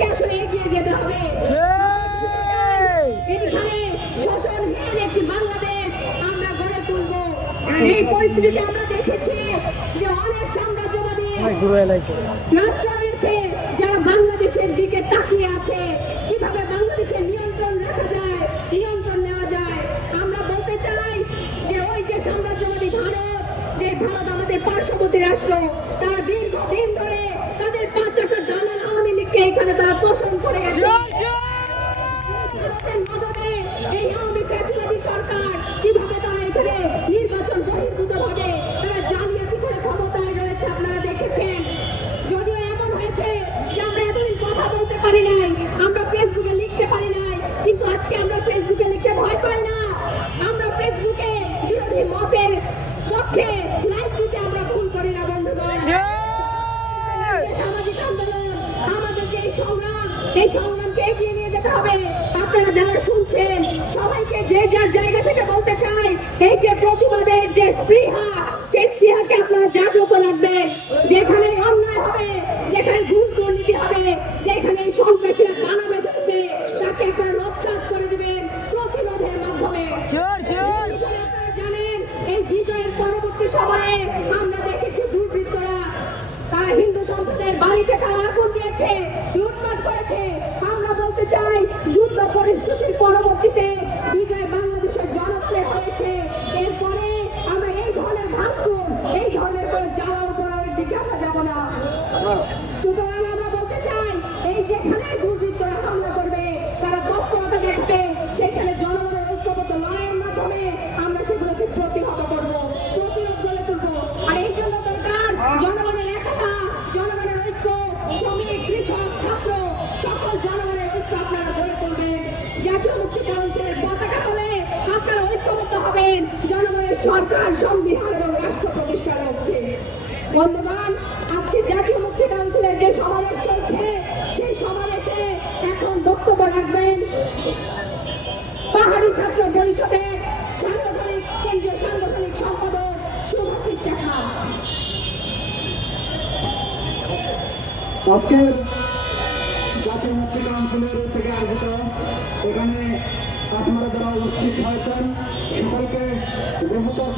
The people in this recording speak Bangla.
আমাদেরকে আসলে এগিয়ে যেতে হবে। এখানে শোষণহীন একটি বাংলাদেশ আমরা গড়ে তুলব। এই পরিস্থিতিতে আমরা দেখেছি যে অনেক সাম্রাজ্যবাদী রাষ্ট্র রয়েছে যারা বাংলাদেশের দিকে তাকিয়ে আছে, কিভাবে বাংলাদেশের নিয়ন্ত্রণ রাখা যায়, নিয়ন্ত্রণ নেওয়া যায়। আমরা বলতে চাই যে ওই যে সাম্রাজ্যবাদী ভারত, যে ভারত আমাদের পার্শ্ববর্তী রাষ্ট্র, তারা দীর্ঘদিন ধরে তাদের 5-8টা দালাল আওয়ামী লীগকে এখানে তারা পোষণ করে গেছে। এই আওয়ামী ফ্যাসিবাদী সরকার কিভাবে তারা এখানে নির্বাচন বহির্ভূত ভাবে তারা জালিয়াতি করে ক্ষমতায় রয়েছে আপনারা দেখেছেন। যদিও এমন হয়েছে যে আমরা এতদিন কথা বলতে পারি নাই, আমরা ফেসবুকে লিখতে পারি নাই, কিন্তু আজকে আমরা ফেসবুকে লিখতে ভয় পাই না। আমরা ফেসবুকে বিরোধী মতের পক্ষে লাইক দিতে আমরা ভুল করি না বন্ধুগণ। সামাজিক আন্দোলন আমাদের যে সংগ্রাম, এই সংগ্রামকে এগিয়ে নিয়ে যেতে হবে। আপনারা যারা শুনছেন সবাইকে যে যার জায়গা থেকে বলতে চাই, এই যে প্রতিবাদের যে স্পৃহা, সেই স্পৃহাকে আপনারা জাগ্রত রাখবেন। যেখানে অন্যায় হবে, যেখানে ঘুষ দুর্নীতি হবে, যেখানে সন্ত্রাসীরা দানা বেঁধে দেবে, তাকে আপনারা রক্ষাৎ করে দেবেন প্রতিরোধের মাধ্যমে। আপনারা জানেন এই বিজয়ের পরবর্তী সময়ে আমরা দেখেছি দুর্বৃত্তরা তারা হিন্দু সম্প্রদায়ের বাড়িতে তারা আগুন দিয়েছে, লুটপাট করেছে। আমরা বলতে চাই যুদ্ধ পরিস্থিতির পরবর্তীতে বিজয় বাংলাদেশের জনপ্রিয় হয়েছে। এরপরে আমরা এই ধরনের ভাঙচুর, এই ধরনের কোনো জ্বালা উপরের দিকে আমরা যাব না। সুতরাং আমরা বলতে চাই এই যেখানে দুর্বৃত্তরা হামলা করবে, তারা তৎপরতা দেখবে, সেখানে জনগণের ঐক্যবদ্ধ লড়াইয়ের মাধ্যমে আমরা সেগুলোকে প্রতিহত করবো, প্রতিরোধ গড়ে তুলবো। আর এই জন্য দরকার জনগণের একতা, জনগণের ঐক্য, শ্রমিক, কৃষক, ছাত্র, সকল জনগণের ঐক্য আপনারা গড়ে তুলবেন। জাতীয় মুক্তি কাউন্সিলের পতাকা তলে আপনারা ঐক্যবদ্ধ হবেন জনগণের সরকার, সংবিধান এবং রাষ্ট্র প্রতিষ্ঠার লক্ষ্যে। বন্ধুগণ, আজকে জাতীয় মুক্তি কাউন্সিলের যে সমাবেশ চলছে, সেই সমাবেশে এখন বক্তব্য রাখবেন পাহাড়ি ছাত্র পরিষদের সাংগঠনিক কেন্দ্রীয় সাংগঠনিক সম্পাদক শুভাশিস চাকমা। আজকে জাতীয় মুক্তি কাউন্সিলের থেকে আয়োজিত এখানে আপনারা যারা উপস্থিত হয়েছেন সকলকে বৃহত্তর